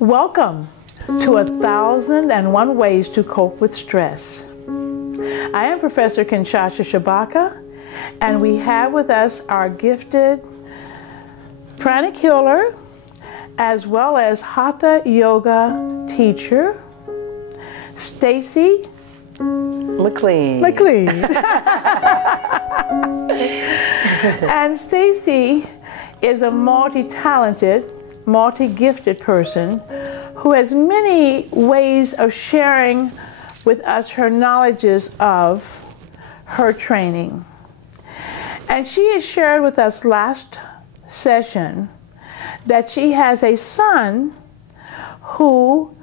Welcome to 1001 Ways to Cope with Stress. I am Professor Kenshasa Shabaka, and we have with us our gifted pranic healer, as well as Hatha Yoga teacher, Stacy McLean. And Stacy is a multi-talented, multi-gifted person who has many ways of sharing with us her knowledges of her training. And she has shared with us last session that she has a son who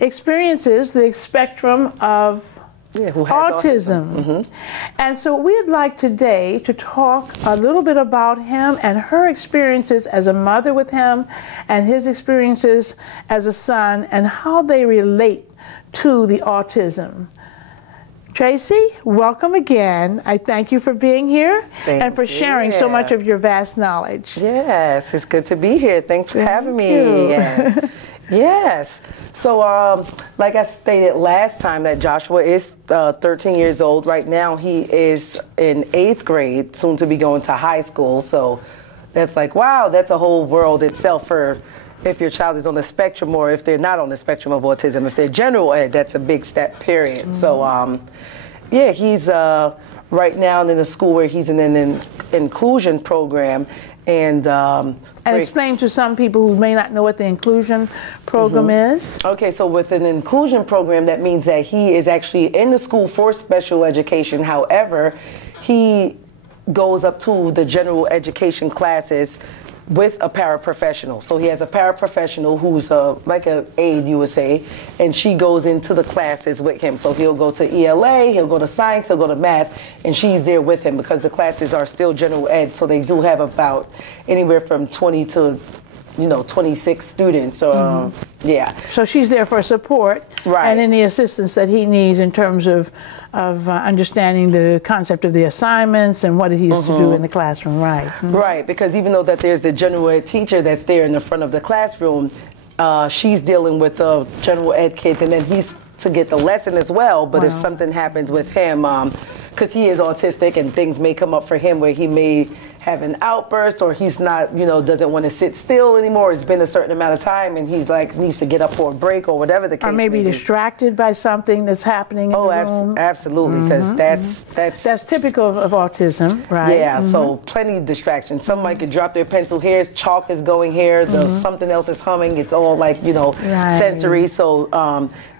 experiences the spectrum of autism. Mm-hmm. And so we'd like today to talk a little bit about him and her experiences as a mother with him and his experiences as a son and how they relate to the autism. Tracy, welcome again. I thank you for being here and for sharing so much of your vast knowledge. Yes, it's good to be here. Thanks for having me. Yes. So, like I stated last time, that Joshua is 13 years old. Right now, he is in 8th grade, soon to be going to high school. So that's like, wow, that's a whole world itself for if your child is on the spectrum or if they're not on the spectrum of autism. If they're general ed, that's a big step, period. Mm-hmm. So, yeah, he's right now in a school where he's in an inclusion program. And explain to some people who may not know what the inclusion program is. Okay, so with an inclusion program, that means that he is actually in the school for special education. However, he goes up to the general education classes with a paraprofessional. So he has a paraprofessional who's like an aide, you would say, and she goes into the classes with him. So he'll go to ELA, he'll go to science, he'll go to math, and she's there with him because the classes are still general ed. So they do have about anywhere from 20 to 26 students. So yeah. So she's there for support, right, and any assistance that he needs in terms of understanding the concept of the assignments and what he's to do in the classroom, right? Right, because even though that there's the general ed teacher that's there in the front of the classroom, she's dealing with the general ed kids, and then he's to get the lesson as well. But if something happens with him, because he is autistic and things may come up for him where he may have an outburst or he's not, doesn't want to sit still anymore. It's been a certain amount of time and he's like, needs to get up for a break or whatever the case or maybe distracted by something that's happening in the room. Absolutely, because that's typical of autism, right? Yeah, so plenty of distractions. Somebody could drop their pencil here, chalk is going here, something else is humming. It's all like, sensory. So,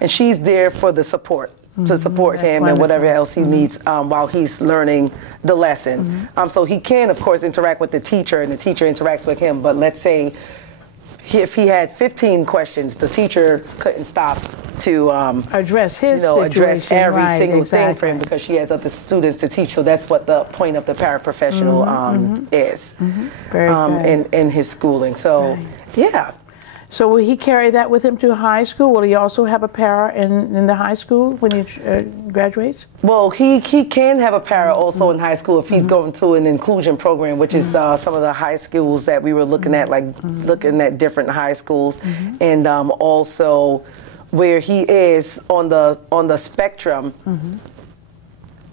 and she's there for the support. To support him and whatever else he needs while he's learning the lesson. So he can, of course, interact with the teacher and the teacher interacts with him. But let's say if he had 15 questions, the teacher couldn't stop to address his situation, address every single thing for him because she has other students to teach. So that's what the point of the paraprofessional is in his schooling. So, yeah. So will he carry that with him to high school? Will he also have a para in the high school when he graduates? Well, he can have a para also in high school if he's going to an inclusion program, which is some of the high schools that we were looking at, like looking at different high schools, and also where he is on the spectrum.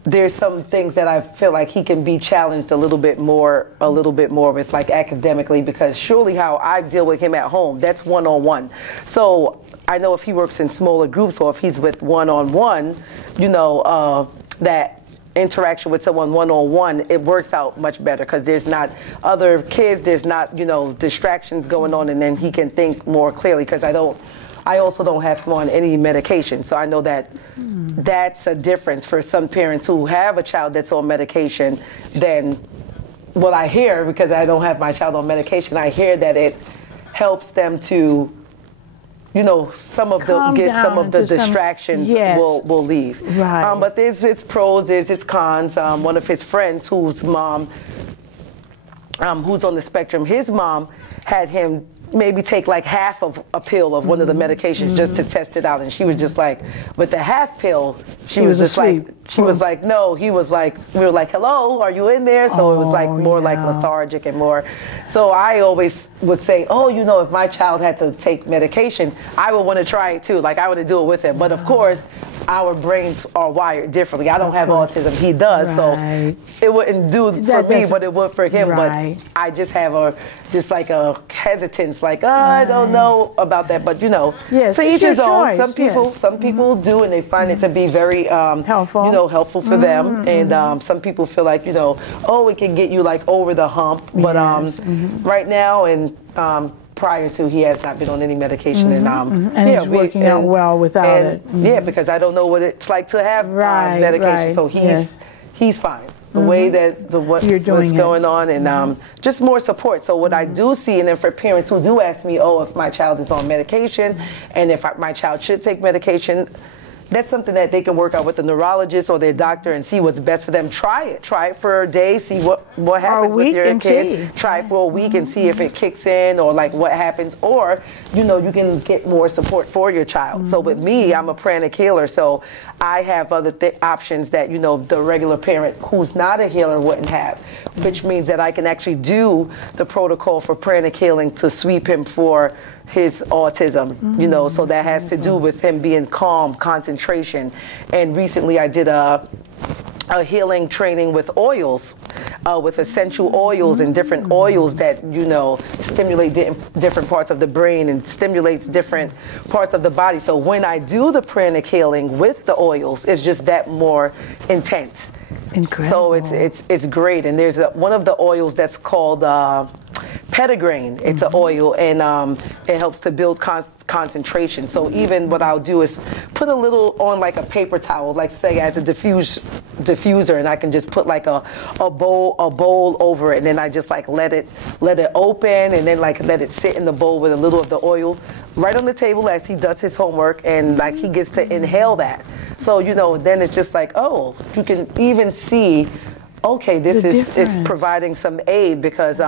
There's some things that I feel like he can be challenged a little bit more with, like academically, because surely how I deal with him at home, that's one-on-one. So I know if he works in smaller groups or if he's with one-on-one, that interaction with someone one-on-one, it works out much better because there's not other kids, there's not, distractions going on, and then he can think more clearly because I also don't have him on any medication. So I know that that's a difference for some parents who have a child that's on medication than what I hear, because I don't have my child on medication. I hear that it helps them to, some of the distractions will leave. Right. But there's its pros, there's its cons. One of his friends whose mom, who's on the spectrum, his mom had him maybe take like half of a pill of one of the medications just to test it out. And she was just like, with the half pill, she was just asleep. like, she was like, no, he was like, we were like, hello, are you in there? So it was like more like lethargic and more. So I always would say, oh, you know, if my child had to take medication, I would want to try it too. Like I would do it with him. But of course, our brains are wired differently. I don't have autism, he does, so it wouldn't do for me what it would for him. But I just have just like a hesitance, like I don't know about that. But you know, to each his own. Some people do, and they find it to be very helpful. You know, helpful for them. And some people feel like, you know, oh, it can get you like over the hump. But right now, and prior to, he has not been on any medication, and he's working out well without it. Yeah, because I don't know what it's like to have medication, so he's fine. The way that what's going on, and just more support. So what I do see, and then for parents who do ask me, oh, if my child is on medication, and if my child should take medication, that's something that they can work out with the neurologist or their doctor and see what's best for them. Try it for a day, see what happens with your kid. Try it for a week and see if it kicks in or like what happens, or you know, you can get more support for your child. So with me, I'm a pranic healer, so I have other options that, you know, the regular parent who's not a healer wouldn't have, which means that I can actually do the protocol for pranic healing to sweep him for his autism, you know, so that has to do with him being calm, concentration. And recently I did a healing training with oils, with essential oils and different oils that, you know, stimulate different parts of the brain and stimulates different parts of the body. So when I do the pranic healing with the oils, it's just that more intense. Incredible. So it's great. And there's one of the oils that's called Pettigrain. It's an oil, and it helps to build concentration. So even what I'll do is put a little on like a paper towel, like say as a diffuser, and I can just put like a bowl over it, and then I just like let it open, and then like let it sit in the bowl with a little of the oil right on the table as he does his homework, and like he gets to inhale that. So, you know, then it's just like, oh, you can even see, okay, this is providing some aid because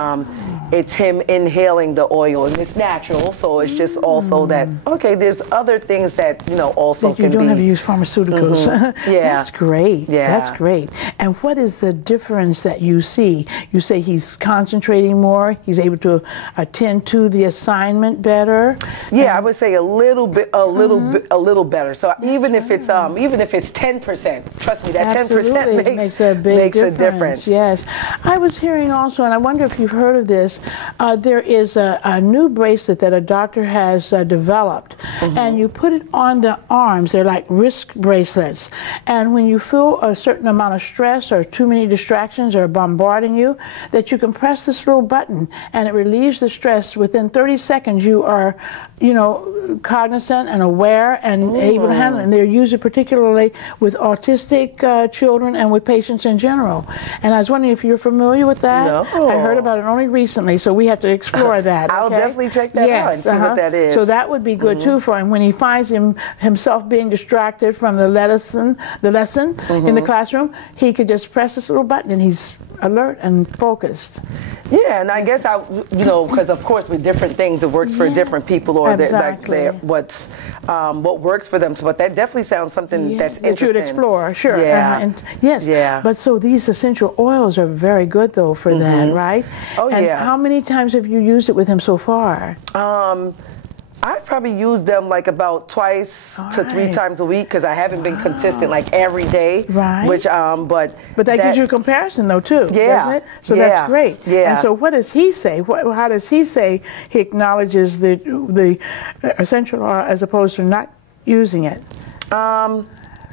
it's him inhaling the oil, and it's natural, so it's just also that, okay, there's other things that, you know, also that you don't have to use pharmaceuticals. Yeah. That's great. Yeah. That's great. And what is the difference that you see? You say he's concentrating more, he's able to attend to the assignment better? Yeah, I would say a little better. So even if it's 10%, trust me, that 10% makes a big difference. Yes. I was hearing also, and I wonder if you've heard of this, there is a new bracelet that a doctor has developed, and you put it on the arms. They're like wrist bracelets, and when you feel a certain amount of stress or too many distractions are bombarding you, that you can press this little button and it relieves the stress. Within 30 seconds you are, you know, cognizant and aware and able to handle it. And they're used particularly with autistic children and with patients in general. And I was wondering if you're familiar with that. No. I heard about it only recently, so we have to explore that. I'll definitely check that out and see what that is. So that would be good too for him when he finds himself being distracted from the lesson in the classroom. He could just press this little button and he's alert and focused. Yeah, and I guess you know, because of course with different things it works for different people, or what works for them. But that definitely sounds something that's interesting. That you would explore, sure. Yes. Yeah. But so these essential oils are very good though for that, right? Oh, and yeah. How many times have you used it with him so far? I've probably used them like about twice to 3 times a week, because I haven't been consistent like every day. Right. Which but that gives you a comparison though too, doesn't it? So that's great. Yeah. And so what does he say? How does he say he acknowledges the essential oil as opposed to not using it?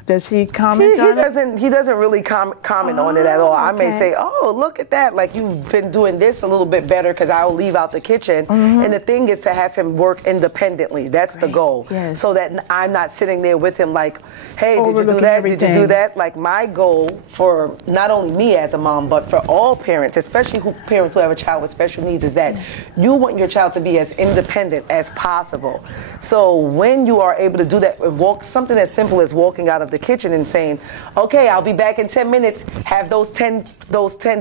Does he comment on it? He doesn't really comment on it at all. I may say, oh, look at that, like you've been doing this a little bit better, because I'll leave out the kitchen. And the thing is to have him work independently. That's the goal. Yes. So that I'm not sitting there with him like, hey, did you do that? Did you do that? Like my goal for not only me as a mom, but for all parents, especially parents who have a child with special needs, is that you want your child to be as independent as possible. So when you are able to do that, something as simple as walking out of the kitchen and saying, okay, I'll be back in 10 minutes. Have those 10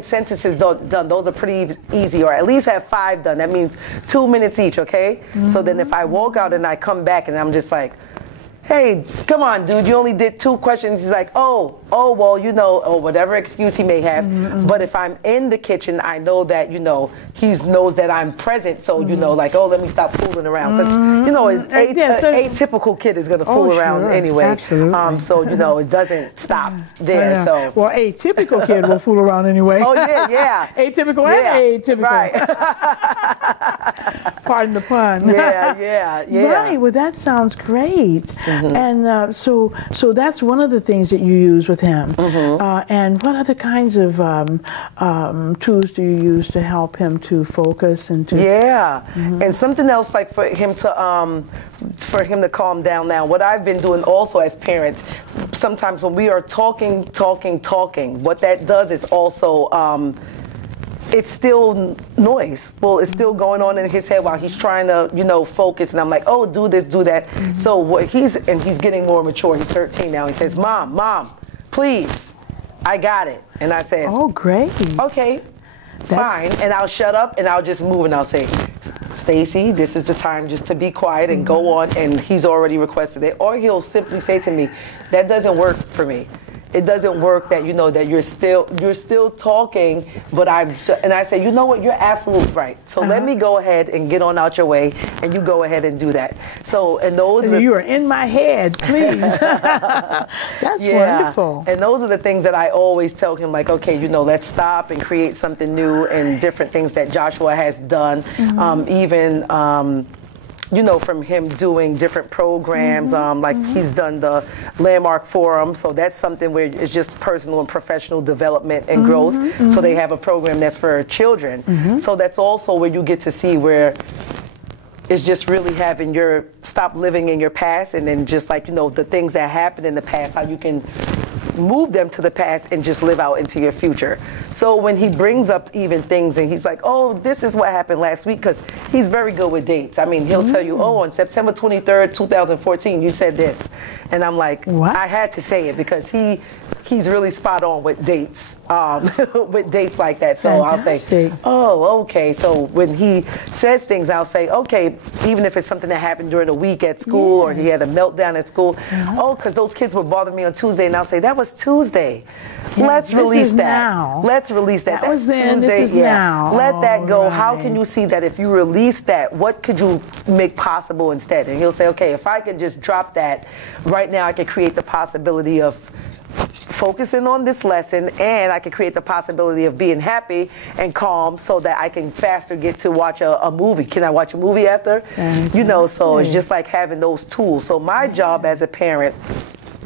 sentences done. Those are pretty easy, or at least have 5 done. That means 2 minutes each, okay? So then if I walk out and I come back and I'm just like, hey, come on, dude, you only did 2 questions. He's like, oh, well, you know, or whatever excuse he may have. But if I'm in the kitchen, I know that, you know, he knows that I'm present. So, you know, like, oh, let me stop fooling around. Because, you know, an atypical kid is going to fool around anyway. Absolutely. So, you know, it doesn't stop there. So. Well, a typical kid will fool around anyway. Oh, yeah. Atypical and atypical. Right. Pardon the pun. Yeah. Right, well, that sounds great. And so that's one of the things that you use with him. And what other kinds of tools do you use to help him to focus and to? And something else, like for him to calm down now. What I've been doing also as parents, sometimes when we are talking, what that does is also it's still noise. Well, it's still going on in his head while he's trying to, you know, focus. And I'm like, oh, do this, do that. So what he's getting more mature. He's 13 now. He says, Mom, please, I got it. And I said, oh, great. Okay, fine. And I'll shut up and I'll just move and I'll say, Stacy, this is the time just to be quiet and go on. And he's already requested it. Or he'll simply say to me, that doesn't work for me. It doesn't work that, you know, that you're still talking, but and I say, you know what, you're absolutely right. So let me go ahead and get on out your way, and you go ahead and do that. So, and those you are in my head, please. That's wonderful. And those are the things that I always tell him, like, okay, you know, let's stop and create something new, and different things that Joshua has done, you know, from him doing different programs, like he's done the Landmark Forum, so that's something where it's just personal and professional development and growth. So they have a program that's for children. So that's also where you get to see where it's just really having stop living in your past, and then just like, you know, the things that happened in the past, how you can move them to the past and just live out into your future. So when he brings up even things and he's like, oh, this is what happened last week, because he's very good with dates. I mean, he'll tell you, oh, on September 23rd, 2014, you said this. And I'm like, what? I had to say it because he's really spot on with dates, with dates like that. So I'll say, oh, okay. So when he says things, I'll say, okay, even if it's something that happened during the week at school or he had a meltdown at school, oh, because those kids would bother me on Tuesday, and I'll say, that was Tuesday. Let's release that. Now. Let's release that. That was then, this is now. Let that go. Right. How can you see that if you release that, what could you make possible instead? And he'll say, okay, if I could just drop that, right now I could create the possibility of focusing on this lesson, and I can create the possibility of being happy and calm so that I can faster get to watch a movie. Can I watch a movie after? You know, so it's just like having those tools. So my job as a parent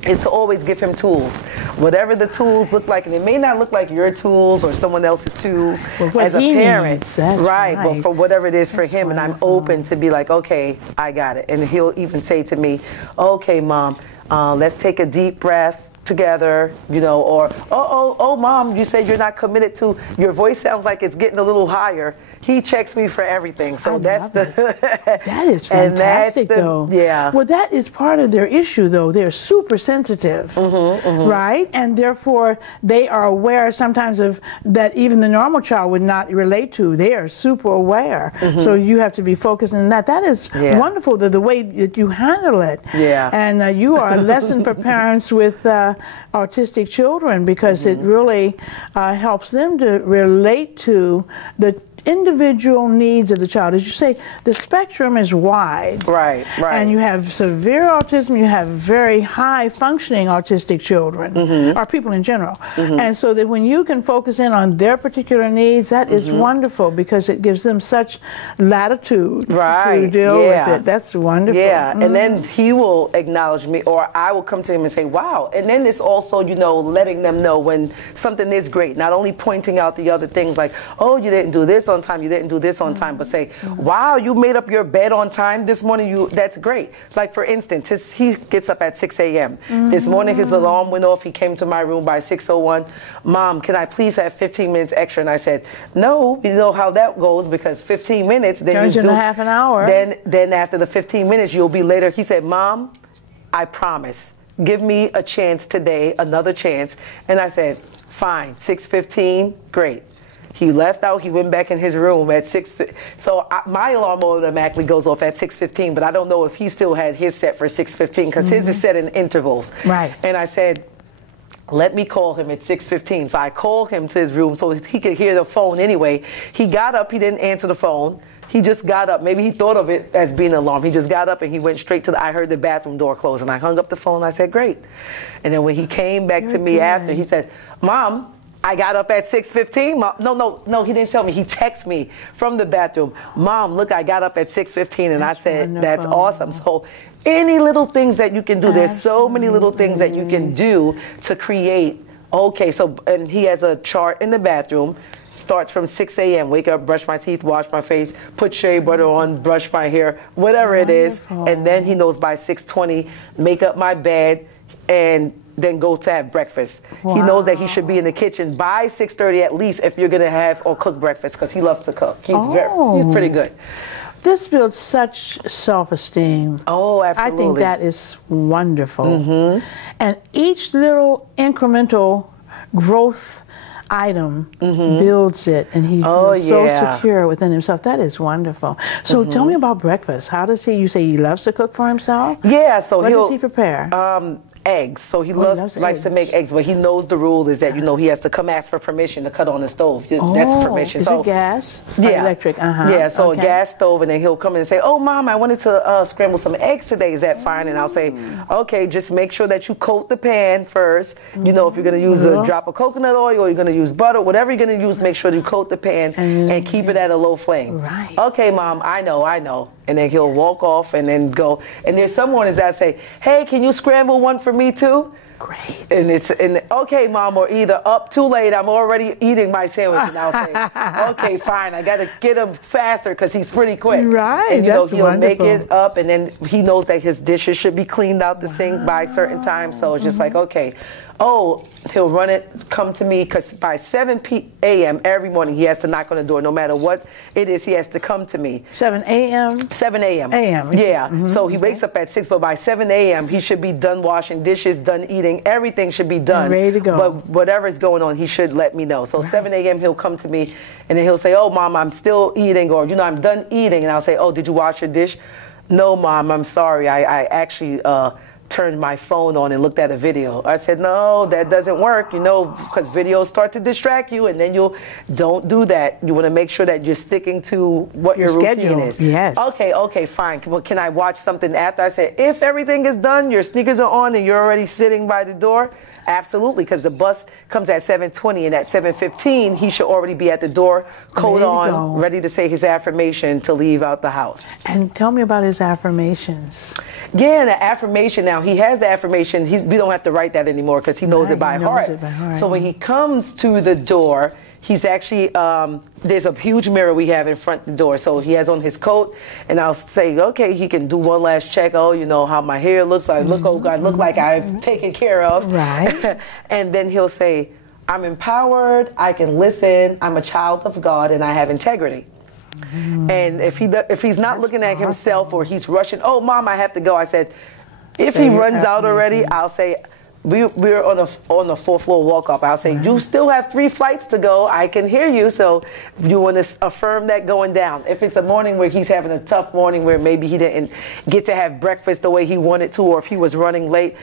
is to always give him tools. Whatever the tools look like, and it may not look like your tools or someone else's tools as a parent. Right, but for whatever it is for him, and I'm open to be like, okay, I got it. And he'll even say to me, okay, Mom, let's take a deep breath together, you know, or, oh, Mom, you said you're not committed to, your voice sounds like it's getting a little higher. He checks me for everything. So that is fantastic, though. Yeah. Well, that is part of their issue, though. They're super sensitive, right? And therefore, they are aware sometimes of that even the normal child would not relate to. They are super aware. So you have to be focused on that. That is wonderful, the way that you handle it. And you are a lesson for parents with autistic children, because it really helps them to relate to the individual needs of the child. As you say, the spectrum is wide. Right. And you have severe autism, you have very high functioning autistic children, or people in general. And so that when you can focus in on their particular needs, that is wonderful, because it gives them such latitude to deal with it. That's wonderful. And then he will acknowledge me, or I will come to him and say, wow. And then it's also, you know, letting them know when something is great, not only pointing out the other things like, oh, you didn't do this on time, you didn't do this on time, but say, wow, you made up your bed on time this morning, that's great. Like, for instance, he gets up at 6 a.m. This morning his alarm went off, he came to my room by 6:01. Mom, can I please have 15 minutes extra? And I said, no, you know how that goes, because 15 minutes, then turns into half an hour. Then after the 15 minutes, you'll be later. He said, Mom, I promise, give me a chance today, another chance. And I said, fine, 6:15, great. He left out, he went back in his room at 6. So my alarm automatically goes off at 6:15, but I don't know if he still had his set for 6:15 because his is set in intervals. Right. And I said, let me call him at 6:15. So I called him to his room so he could hear the phone anyway. He got up, he didn't answer the phone. He just got up. Maybe he thought of it as being an alarm. He just got up and he went straight to I heard the bathroom door close, and I hung up the phone and I said, great. And then when he came back to me after, he said, Mom, I got up at 6:15. No, he didn't tell me. He texted me from the bathroom. Mom, look, I got up at 6:15. And I said, wonderful. That's awesome. So any little things that you can do, there's so many little things that you can do to create. Okay, so, and he has a chart in the bathroom. Starts from 6 a.m. Wake up, brush my teeth, wash my face, put shea butter on, brush my hair, whatever it is. And then he knows by 6:20, make up my bed, and then go to have breakfast. Wow. He knows that he should be in the kitchen by 6:30 at least if you're going to have or cook breakfast because he loves to cook. He's pretty good. This builds such self-esteem. Oh, absolutely. I think that is wonderful. And each little incremental growth item builds it, and he feels so secure within himself. That is wonderful. So tell me about breakfast. How does he, you say he loves to cook for himself? Yeah, so what does he prepare? Eggs. So he likes to make eggs, but he knows the rule is that, he has to come ask for permission to cut on the stove. That's permission. Is it gas? Yeah. Or electric? Yeah, so a gas stove, and then he'll come in and say, oh, Mom, I wanted to scramble some eggs today. Is that fine? And I'll say, okay, just make sure that you coat the pan first. If you're going to use a drop of coconut oil or you're going to use butter, whatever you're going to use, make sure you coat the pan and keep it at a low flame. Right. Okay, Mom, I know. And then he'll walk off and then go. And there's some mornings that say, hey, can you scramble one for me too? Great. And okay, Mom, or either up too late, I'm already eating my sandwich. And I'll say, okay, fine, I got to get him faster because he's pretty quick. Right, and that's he'll wonderful. make it up, and then he knows that his dishes should be cleaned out the sink by a certain time. So it's just like, okay. Oh, he'll come to me because by 7 a.m. every morning he has to knock on the door. No matter what it is, he has to come to me. 7 a.m.? 7 a.m. a.m. Yeah. So he wakes up at 6, but by 7 a.m. he should be done washing dishes, done eating. Everything should be done. And ready to go. But whatever is going on, he should let me know. So 7 a.m. he'll come to me, and then he'll say, oh, Mom, I'm still eating, or, I'm done eating. And I'll say, oh, did you wash your dish? No, Mom, I'm sorry. I actually turned my phone on and looked at a video. I said, no, that doesn't work, because videos start to distract you, and then don't do that. You want to make sure that you're sticking to what your routine is. Yes. Okay, fine. Well, can I watch something after? I said, if everything is done, your sneakers are on, and you're already sitting by the door, absolutely, because the bus comes at 7:20, and at 7:15, he should already be at the door, coat on, ready to say his affirmation to leave out the house. And tell me about his affirmations. Yeah, the affirmation. Now, he has the affirmation. We don't have to write that anymore because he knows it by heart. So when he comes to the door, he's actually, there's a huge mirror we have in front of the door. So he has on his coat, and I'll say, okay, he can do one last check. Oh, how my hair looks. I look like I've taken care of. Right. And then he'll say, I'm empowered, I can listen, I'm a child of God, and I have integrity. And if he's not looking at himself, or he's rushing, oh, Mom, I have to go. I said, if he runs out already, I'll say, we're on the 4th floor walk up. I'll say, you still have 3 flights to go. I can hear you. So you want to affirm that going down. If it's a morning where he's having a tough morning where maybe he didn't get to have breakfast the way he wanted to, or if he was running late,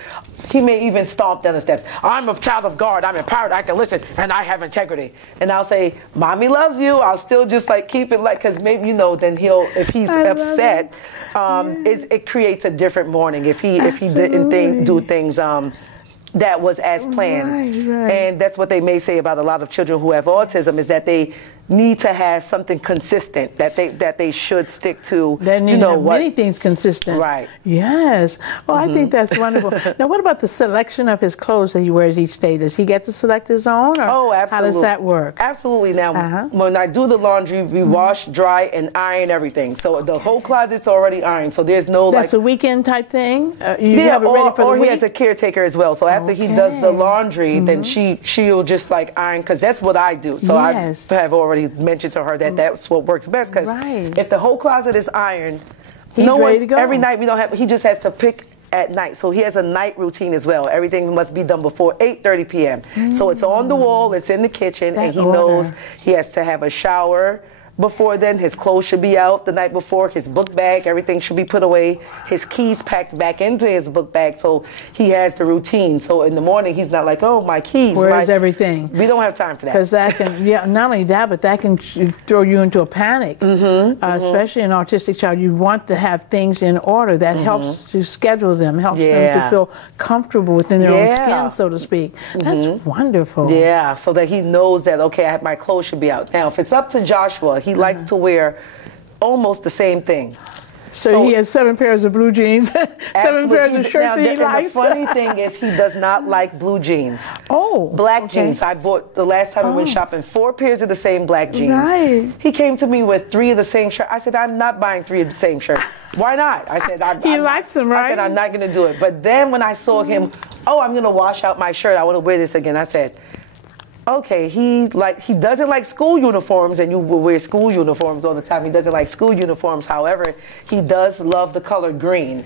he may even stomp down the steps. I'm a child of God. I'm empowered. I can listen, and I have integrity. And I'll say, Mommy loves you. I'll still just keep it because maybe, then if he's upset, it creates a different morning. If he didn't do things that was as planned. Right. And that's what they may say about a lot of children who have autism, is that they need to have something consistent that they should stick to. They need to have many things consistent. Right. Yes. Well, I think that's wonderful. Now, what about the selection of his clothes that he wears each day? Does he get to select his own? Or oh, absolutely. How does that work? Absolutely. Now, when I do the laundry, we wash, dry, and iron everything. So the whole closet's already ironed. So there's no That's a weekend type thing? You have it ready for the week? He has a caretaker as well. So after he does the laundry, then she'll just iron, because that's what I do. So I have already mentioned to her that that's what works best, because if the whole closet is ironed, he's ready to go. Every night he just has to pick at night. So he has a night routine as well. Everything must be done before 8:30 p.m. So it's on the wall, it's in the kitchen, and he knows he has to have a shower before then. His clothes should be out the night before, his book bag, everything should be put away, his keys packed back into his book bag, so he has the routine. So in the morning, he's not like, oh, my keys. Where's everything? We don't have time for that. Because that can, not only that, but that can throw you into a panic. Especially an autistic child, you want to have things in order. That helps to schedule them, helps them to feel comfortable within their own skin, so to speak. That's wonderful. Yeah, so that he knows that, okay, my clothes should be out. Now, if it's up to Joshua, he likes to wear almost the same thing. So he has 7 pairs of blue jeans, 7 pairs of shirts that he likes. The funny thing is he does not like blue jeans. Oh, black jeans. I bought, the last time we went shopping, 4 pairs of the same black jeans. Right. He came to me with 3 of the same shirt. I said, I'm not buying 3 of the same shirt. Why not? I said, he likes them, right? I said, I'm not going to do it. But then when I saw him, oh, I'm going to wash out my shirt. I want to wear this again. I said, okay, he doesn't like school uniforms, and you will wear school uniforms all the time. He doesn't like school uniforms. However, he does love the color green,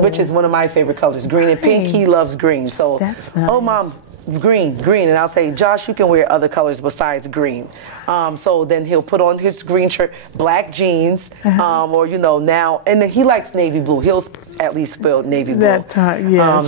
which is one of my favorite colors, green and pink. He loves green. So, that's nice. Oh, Mom, green. And I'll say, Josh, you can wear other colors besides green. So then he'll put on his green shirt, black jeans, or now, and then he likes navy blue. He'll at least wear navy blue. That's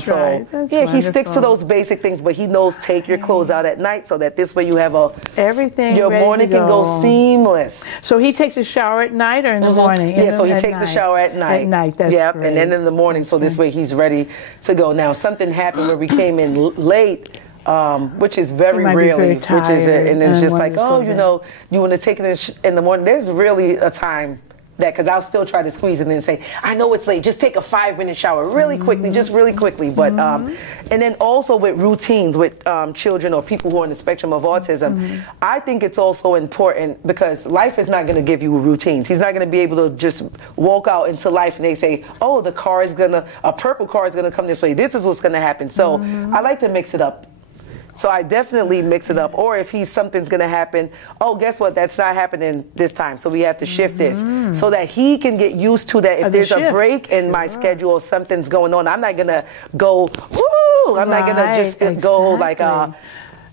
right. That's he sticks to those basic things, but he knows take your clothes out at night so that this way you have everything. Your morning can go seamless. So he takes a shower at night or in the morning? Yeah, so he takes a shower at night. At night, that's great. And then in the morning, so this way he's ready to go. Now something happened where we came in late. Which is very rarely, and it's just like, oh, you want to take it in the morning. There's really a time that, because I'll still try to squeeze it in and say, I know it's late, just take a 5-minute shower really quickly, just really quickly. But, and then also with routines with children or people who are on the spectrum of autism, I think it's also important because life is not going to give you routines. He's not going to be able to just walk out into life and they say, oh, a purple car is going to come this way. This is what's going to happen. So I like to mix it up. So I definitely mix it up. Or if something's going to happen, oh, guess what? That's not happening this time. So we have to shift this so that he can get used to that. If there's a break in my schedule or something's going on, I'm not going to go, woo! I'm not going to just go like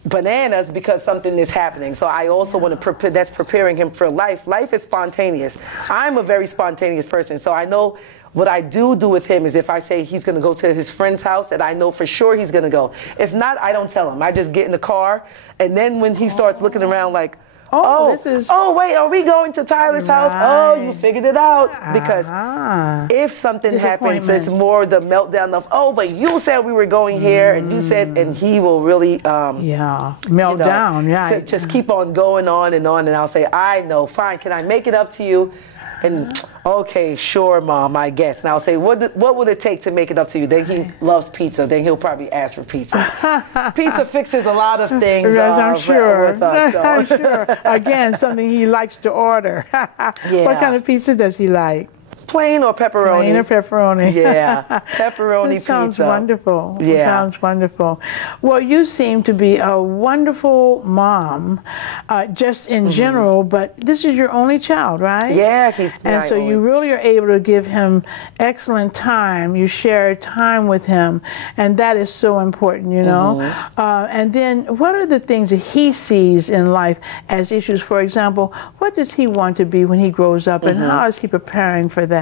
bananas because something is happening. So I also want to prepare, that's preparing him for life. Life is spontaneous. I'm a very spontaneous person. So I know what I do with him is if I say he's going to go to his friend's house, that I know for sure he's going to go. If not, I don't tell him. I just get in the car, and then when he starts looking around like, oh, wait, are we going to Tyler's house? Oh, you figured it out. Because if something happens, it's more the meltdown of, oh, but you said we were going here, and you said, and he will really, melt down. Yeah, just keep on going on, and I'll say, I know, fine, can I make it up to you? And okay, sure, Mom, I guess. And I'll say, what would it take to make it up to you? Then he loves pizza. Then he'll probably ask for pizza. Pizza fixes a lot of things. Yes, I'm sure. With us, so. I'm sure. Again, something he likes to order. What kind of pizza does he like? Plain or pepperoni? Plain or pepperoni. Yeah, pepperoni pizza. Sounds wonderful. Yeah. Sounds wonderful. Well, you seem to be a wonderful mom, just in general, but this is your only child, right? Yeah, he's And so you really are able to give him excellent time. You share time with him, and that is so important, And then what are the things that he sees in life as issues? For example, what does he want to be when he grows up, and how is he preparing for that?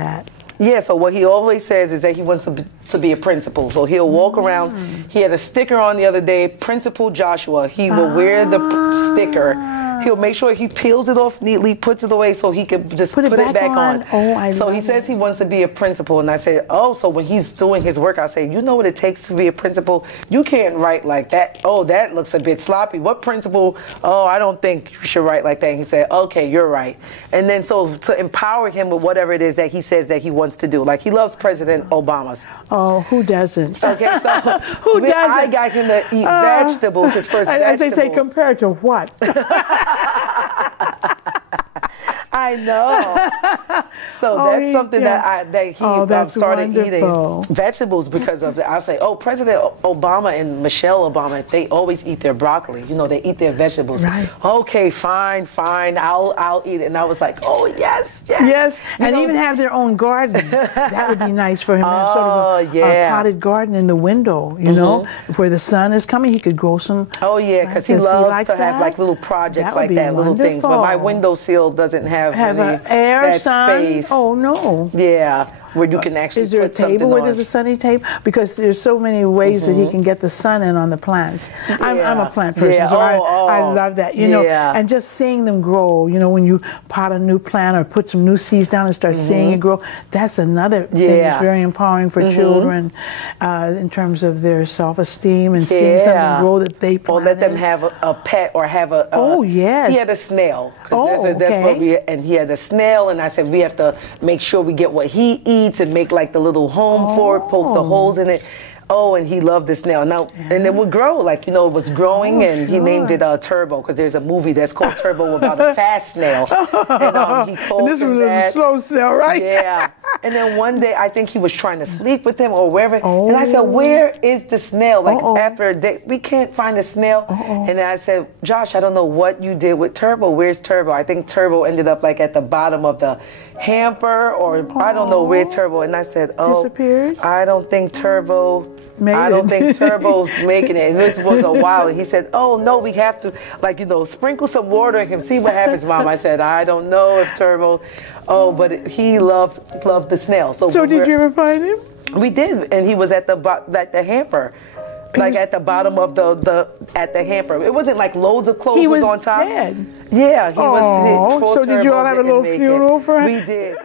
Yeah, so what he always says is that he wants to be a principal. So he'll walk around. He had a sticker on the other day, Principal Joshua. He will wear the sticker. He'll make sure he peels it off neatly, puts it away so he can just put it back on. Oh, so he says he wants to be a principal. And I say, oh, so when he's doing his work, I say, you know what it takes to be a principal? You can't write like that. Oh, that looks a bit sloppy. What principal? Oh, I don't think you should write like that. And he said, okay, you're right. And then so to empower him with whatever it is that he says that he wants to do. Like he loves President Obama's. Oh, who doesn't? Okay, so who doesn't? I got him to eat vegetables, his first vegetables. As they say, compared to what? I know. So that's something that he started wonderful. eating vegetables because of that. I say, oh, President Obama and Michelle Obama, they always eat their broccoli. You know, they eat their vegetables. Right. Okay, fine, I'll eat it. And I was like, oh yes. And even have their own garden. That would be nice for him. To have sort of a potted garden in the window, you know, where the sun is coming. He could grow some. Oh yeah, because he loves to have like little projects like that, little things. But my windowsill doesn't have any air, sun. Space. Oh no. Yeah, where you can actually. Is there a table where there's a sunny table? Because there's so many ways that he can get the sun in on the plants. I'm a plant person, so I love that. You know, and just seeing them grow. You know, when you pot a new plant or put some new seeds down and start seeing it grow, that's another thing that's very empowering for children in terms of their self-esteem and seeing something grow that they planted. Or let them have a pet or have a. He had a snail. That's what he had a snail, and I said we have to make sure we get what he eats and make like the little home for it, poke the holes in it. Oh, and he loved the snail. Now, and it would grow, like, you know, it was growing, and he named it Turbo, because there's a movie that's called Turbo about a fast snail. And he called this was a slow snail, right? Yeah. And then one day, I think he was trying to sleep with him or wherever. And I said, where is the snail? Like, after a day, we can't find the snail. And I said, Josh, I don't know what you did with Turbo. Where's Turbo? I think Turbo ended up, like, at the bottom of the hamper, or I don't know where Turbo. And I said, disappeared? I don't think Turbo... I don't think Turbo's making it. And this was a while. And he said, oh, no, we have to, like, you know, sprinkle some water and see what happens, Mom. I said, I don't know if Turbo, but he loved the snail. So did you ever find him? We did. And he was at the hamper. Like at the bottom of the hamper. It wasn't like loads of clothes was on top. Dead. Yeah, he was. So did you all have a little funeral for him? We did.